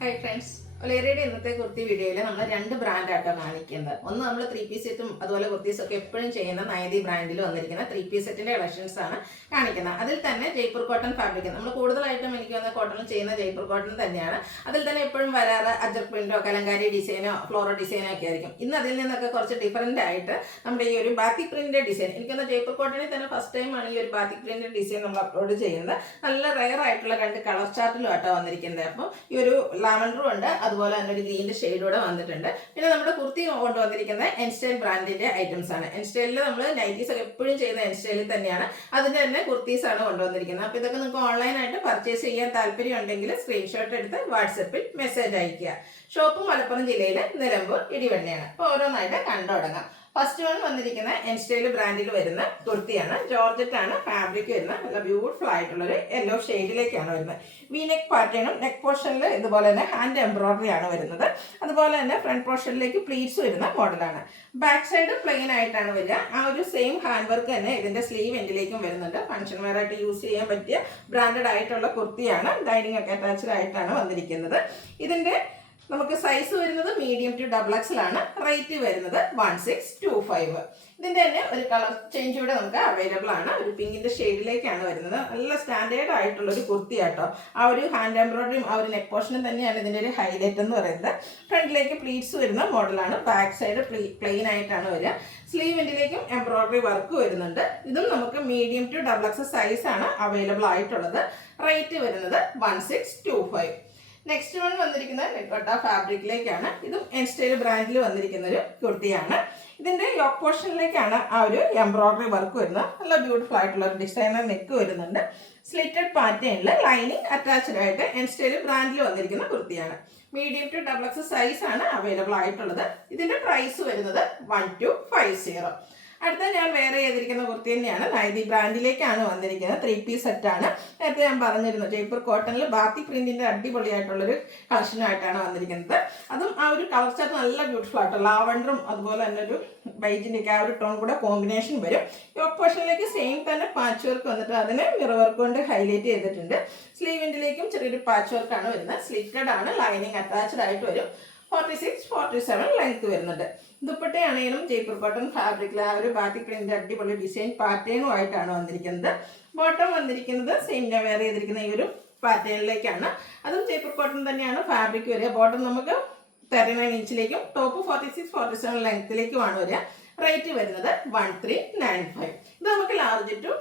Hi friends. ഒലേറിയുടെ ഇന്നത്തെ കുർത്തി വീഡിയോയിൽ നമ്മൾ രണ്ട് ബ്രാൻഡായിട്ടാണ് കാണിക്കുന്നത്. ഒന്ന് നമ്മൾ 3 പീസ് സെറ്റും അതുപോലെ കുർത്തീസൊക്കെ എപ്പോഴും ചെയ്യുന്ന നൈതി ബ്രാൻഡിൽ വന്നിരിക്കുന്ന 3 പീസ് സെറ്റിൻ്റെ കളക്ഷൻസ് ആണ് കാണിക്കുന്നത്. അതിൽ തന്നെ ജയ്പൂർ കോട്ടൺ ഫാബ്രിക് നമ്മൾ കൂടുതലായിട്ടും എനിക്ക് വന്ന കോട്ടണിൽ ചെയ്യുന്ന ജയ്പൂർ കോട്ടൺ തന്നെയാണ്. അതിൽ തന്നെ എപ്പോഴും വരാറ് അജർ പ്രിന്റോ കലങ്കാരി ഡിസൈനോ ഫ്ലോറോ ഡിസൈനോ ഒക്കെ ആയിരിക്കും. ഇന്ന് അതിൽ നിന്നൊക്കെ കുറച്ച് ഡിഫറൻ്റ് ആയിട്ട് നമ്മുടെ ഈ ഒരു ബാത്തിക് പ്രിന്റിൻ്റെ ഡിസൈൻ, എനിക്കൊന്ന് ജയ്പൂർ കോട്ടണിൽ തന്നെ ഫസ്റ്റ് ടൈമാണ് ഈ ഒരു ബാത്തിക് പ്രിന്റിൻ്റെ ഡിസൈൻ നമ്മൾ അപ്ലോഡ് ചെയ്യുന്നത്. നല്ല റെയർ ആയിട്ടുള്ള രണ്ട് കളർ ചാർട്ടിലും ആട്ടോ വന്നിരിക്കുന്നത്. അപ്പം ഈ ഒരു ലാവൻഡറും ഉണ്ട്, അതുപോലെ തന്നെ ഒരു ഗ്രീൻ്റെ ഷെയ്ഡൂടെ വന്നിട്ടുണ്ട്. പിന്നെ നമ്മുടെ കുർത്തി കൊണ്ടുവന്നിരിക്കുന്നത് എൻസ്റ്റൈൽ ബ്രാൻഡിന്റെ ഐറ്റംസ് ആണ്. എൻസ്റ്റൈലിൽ നമ്മൾ നൈറ്റീസ് ഒക്കെ എപ്പോഴും ചെയ്യുന്ന എൻസ്റ്റൈലിൽ തന്നെയാണ്. അതിന്റെ തന്നെ കുർത്തീസ് ആണ് കൊണ്ടുവന്നിരിക്കുന്നത്. അപ്പോൾ ഇതൊക്കെ നിങ്ങൾക്ക് ഓൺലൈനായിട്ട് പർച്ചേസ് ചെയ്യാൻ താല്പര്യം ഉണ്ടെങ്കിൽ സ്ക്രീൻഷോട്ട് എടുത്ത് വാട്സപ്പിൽ മെസ്സേജ് അയക്കുക. ഷോപ്പ് മലപ്പുറം ജില്ലയിലെ നിലമ്പൂർ ഇടിവണ്ണയാണ്. അപ്പോൾ ഓരോന്നായിട്ട് കണ്ടു തുടങ്ങാം. ഫസ്റ്റ് വൺ വന്നിരിക്കുന്ന എൻസ്റ്റൈൽ ബ്രാൻഡിൽ വരുന്ന കുർത്തിയാണ്. ജോർജറ്റ് ആണ് ഫാബ്രിക് വരുന്നത്. നല്ല ബ്യൂട്ടിഫുൾ ആയിട്ടുള്ളൊരു യെല്ലോ ഷെയ്ഡിലേക്കാണ് വരുന്നത്. വി നെക്ക് പാറ്റേണും നെക്ക് പോർഷനിൽ ഇതുപോലെ തന്നെ ഹാൻഡ് എംബ്രോയിഡറി ആണ് വരുന്നത്. അതുപോലെ തന്നെ ഫ്രണ്ട് പോർഷനിലേക്ക് പ്ലീറ്റ്സ് വരുന്ന മോഡലാണ്. ബാക്ക് സൈഡ് പ്ലെയിൻ ആയിട്ടാണ് വരിക. ആ ഒരു സെയിം ഹാൻഡ് വർക്ക് തന്നെ ഇതിന്റെ സ്ലീവ് എൻഡിലേക്കും വരുന്നുണ്ട്. ഫംഗ്ഷൻ വെയർ ആയിട്ട് യൂസ് ചെയ്യാൻ പറ്റിയ ബ്രാൻഡഡ് ആയിട്ടുള്ള കുർത്തിയാണ്. ഡൈനിങ് ഒക്കെ അറ്റാച്ച്ഡ് ആയിട്ടാണ് വന്നിരിക്കുന്നത്. ഇതിന്റെ നമുക്ക് സൈസ് വരുന്നത് മീഡിയം ടു ഡബിൾ എക്സലാണ്. റേറ്റ് വരുന്നത് 1625. ഇതിന്റെ തന്നെ ഒരു കളർ ചേഞ്ച് ഇവിടെ നമുക്ക് അവൈലബിൾ ആണ്. ഒരു പിങ്കിന്റെ ഷെയ്ഡിലേക്കാണ് വരുന്നത്. നല്ല സ്റ്റാൻഡേർഡ് ആയിട്ടുള്ള ഒരു കുർത്തി ആട്ടോ. ആ ഒരു ഹാൻഡ് എംബ്രോയിഡറിയും ആ ഒരു നെക്ക് പോർഷനും തന്നെയാണ് ഇതിന്റെ ഒരു ഹൈലൈറ്റ് എന്ന് പറയുന്നത്. ഫ്രണ്ടിലേക്ക് പ്ലീറ്റ്സ് വരുന്ന മോഡലാണ്. ബാക്ക് സൈഡ് പ്ലെയിൻ ആയിട്ടാണ് വരിക. സ്ലീവ് എൻഡിലേക്കും എംബ്രോയിഡറി വർക്ക് വരുന്നുണ്ട്. ഇതും നമുക്ക് medium to double X size ആണ് അവൈലബിൾ ആയിട്ടുള്ളത്. റേറ്റ് വരുന്നത് 1625. നെക്സ്റ്റ് വൺ വന്നിരിക്കുന്നത് നെക്കോട്ട ഫാബ്രിക്കിലേക്കാണ്. ഇതും എൻസ്റ്റൈൽ ബ്രാൻഡിൽ വന്നിരിക്കുന്ന ഒരു കുർത്തിയാണ്. ഇതിന്റെ യോക്ക് പോർഷനിലേക്കാണ് ആ ഒരു എംബ്രോയിഡറി വർക്ക് വരുന്നത്. നല്ല ബ്യൂട്ടിഫുൾ ആയിട്ടുള്ള ഒരു ഡിസൈനർ നെക്ക് വരുന്നുണ്ട്. സ്ലിറ്റഡ് പാറ്റേണിൽ ലൈനിങ് അറ്റാച്ച്ഡ് ആയിട്ട് എൻസ്റ്റൈൽ ബ്രാൻഡിൽ വന്നിരിക്കുന്ന കുർത്തിയാണ്. Medium to double X size ആണ് അവൈലബിൾ ആയിട്ടുള്ളത്. ഇതിന്റെ പ്രൈസ് വരുന്നത് 1250. അടുത്ത ഞാൻ വേറെ ചെയ്തിരിക്കുന്ന കുർത്തി തന്നെയാണ്. നൈതി ബ്രാൻഡിലേക്കാണ് വന്നിരിക്കുന്നത്. 3 പീസ് സെറ്റാണ്. നേരത്തെ ഞാൻ പറഞ്ഞിരുന്നു ജയ്പൂർ കോട്ടണിൽ ബാത്തി പ്രിന്റിന്റെ അടിപൊളിയായിട്ടുള്ളൊരു കളക്ഷനായിട്ടാണ് വന്നിരിക്കുന്നത്. അതും ആ ഒരു കളർ ചാർട്ട് നല്ല ബ്യൂട്ടിഫുൾ ആയിട്ട് ലാവൻഡറും അതുപോലെ തന്നെ ഒരു ബൈജിന്റെ ഒക്കെ ആ ഒരു ടോൺ കൂടെ കോമ്പിനേഷൻ വരും. യോക്ക് പോർഷനിലേക്ക് സെയിം തന്നെ പാച്ച് വർക്ക് വന്നിട്ട് അതിനെ മിറർ വർക്ക് കൊണ്ട് ഹൈലൈറ്റ് ചെയ്തിട്ടുണ്ട്. സ്ലീവിൻ്റിലേക്കും ചെറിയൊരു പാച്ച് വർക്കാണ് വരുന്നത്. സ്ലിറ്റഡ് ആണ്, ലൈനിങ് അറ്റാച്ച്ഡ് ആയിട്ട് വരും. 46-47 ലെങ്ത് വരുന്നുണ്ട്. ദുപ്പട്ടയാണെങ്കിലും ജയ്പൂർ കോട്ടൺ ഫാബ്രിക്കിൽ ആ ഒരു ബാത്തിക് പ്രിന്റ് അടിപൊളി ഡിസൈൻ പാറ്റേണും ആയിട്ടാണ് വന്നിരിക്കുന്നത്. ബോട്ടം വന്നിരിക്കുന്നത് സെയിം ഞാൻ വേറെ ചെയ്തിരിക്കുന്ന ഈ ഒരു പാറ്റേണിലേക്കാണ്. അതും ജയ്പൂർ കോട്ടൺ തന്നെയാണ് ഫാബ്രിക് വരിക. ബോട്ടം നമുക്ക് 39 ഇഞ്ചിലേക്കും ടോപ്പ് 46-47 ലെങ്ത്തിലേക്കുമാണ് വരിക. റേറ്റ് വരുന്നത് 1395. ഇത് നമുക്ക് large to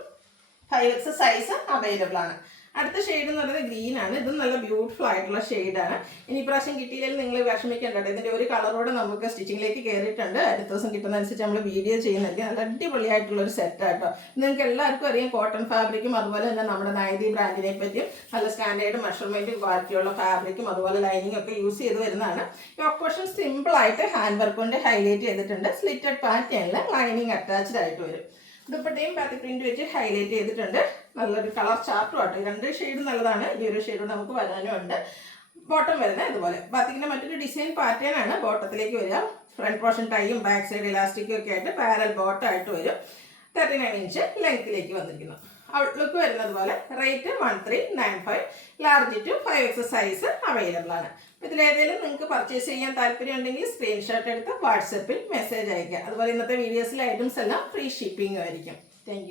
5X size available ആണ്. അടുത്ത ഷെയ്ഡ് എന്ന് പറയുന്നത് ഗ്രീൻ ആണ്. ഇതും നല്ല ബ്യൂട്ടിഫുൾ ആയിട്ടുള്ള ഷെയ്ഡാണ്. ഇനി പ്രാവശ്യം കിട്ടിയില്ലെങ്കിൽ നിങ്ങൾ വിഷമിക്കേണ്ട. ഇതിന്റെ ഒരു കളറോടെ നമുക്ക് സ്റ്റിച്ചിങ്ങിലേക്ക് കയറിയിട്ടുണ്ട്. അടുത്ത ദിവസം കിട്ടുന്ന അനുസരിച്ച് നമ്മൾ വീഡിയോ ചെയ്യുന്നതായിരിക്കും. നല്ല അടിപൊളിയായിട്ടുള്ള ഒരു സെറ്റ് ആട്ടോ. നിങ്ങൾക്ക് എല്ലാവർക്കും അറിയാം കോട്ടൺ ഫാബ്രിക്കും അതുപോലെ തന്നെ നമ്മുടെ നൈതി ബ്രാൻഡിനെ പറ്റിയും നല്ല സ്റ്റാൻഡേർഡ് മെഷർമെന്റും ക്വാളിറ്റിയുള്ള ഫാബ്രിക്കും അതുപോലെ ലൈനിങ് ഒക്കെ യൂസ് ചെയ്ത് വരുന്നതാണ്. യോക്ക് പോർഷൻ സിമ്പിൾ ആയിട്ട് ഹാൻഡ് വർക്ക് കൊണ്ട് ഹൈലൈറ്റ് ചെയ്തിട്ടുണ്ട്. സ്ലിറ്റഡ് പാറ്റേണിൽ ലൈനിങ് അറ്റാച്ച്ഡ് ആയിട്ട് വരും. ദുപ്പട്ടയും ബാത്തി പ്രിന്റ് വെച്ച് ഹൈലൈറ്റ് ചെയ്തിട്ടുണ്ട്. നല്ലൊരു കളർ ചാർട്ടും ആട്ടോ. രണ്ട് ഷെയ്ഡ് നല്ലതാണ്. ഈ ഒരു ഷെയ്ഡ് നമുക്ക് വരാനും ഉണ്ട്. ബോട്ടം വരുന്നത് ഇതുപോലെ ബാത്തിക്കിന്റെ മറ്റൊരു ഡിസൈൻ പാറ്റേൺ ആണ് ബോട്ടത്തിലേക്ക് വരിക. ഫ്രണ്ട് പോർഷൻ ടൈയും ബാക്ക് സൈഡ് ഇലാസ്റ്റിക്കും ഒക്കെ ആയിട്ട് പാരൽ ബോട്ടം ആയിട്ട് വരും. 39 ഇഞ്ച് ലെങ്ത്തിലേക്ക് വന്നിരിക്കുന്നു. ഔട്ട്ലുക്ക് വരുന്നത് പോലെ. Rate 1395. Large to 5X size available ആണ്. ഇതിലേതെങ്കിലും നിങ്ങൾക്ക് പർച്ചേസ് ചെയ്യാൻ താല്പര്യം ഉണ്ടെങ്കിൽ സ്ക്രീൻഷോട്ട് എടുത്ത് വാട്സപ്പിൽ മെസ്സേജ് അയക്കുക. അതുപോലെ ഇന്നത്തെ വീഡിയോസിലെ ഐറ്റംസ് എല്ലാം ഫ്രീ ഷിപ്പിംഗ് ആയിരിക്കും. താങ്ക്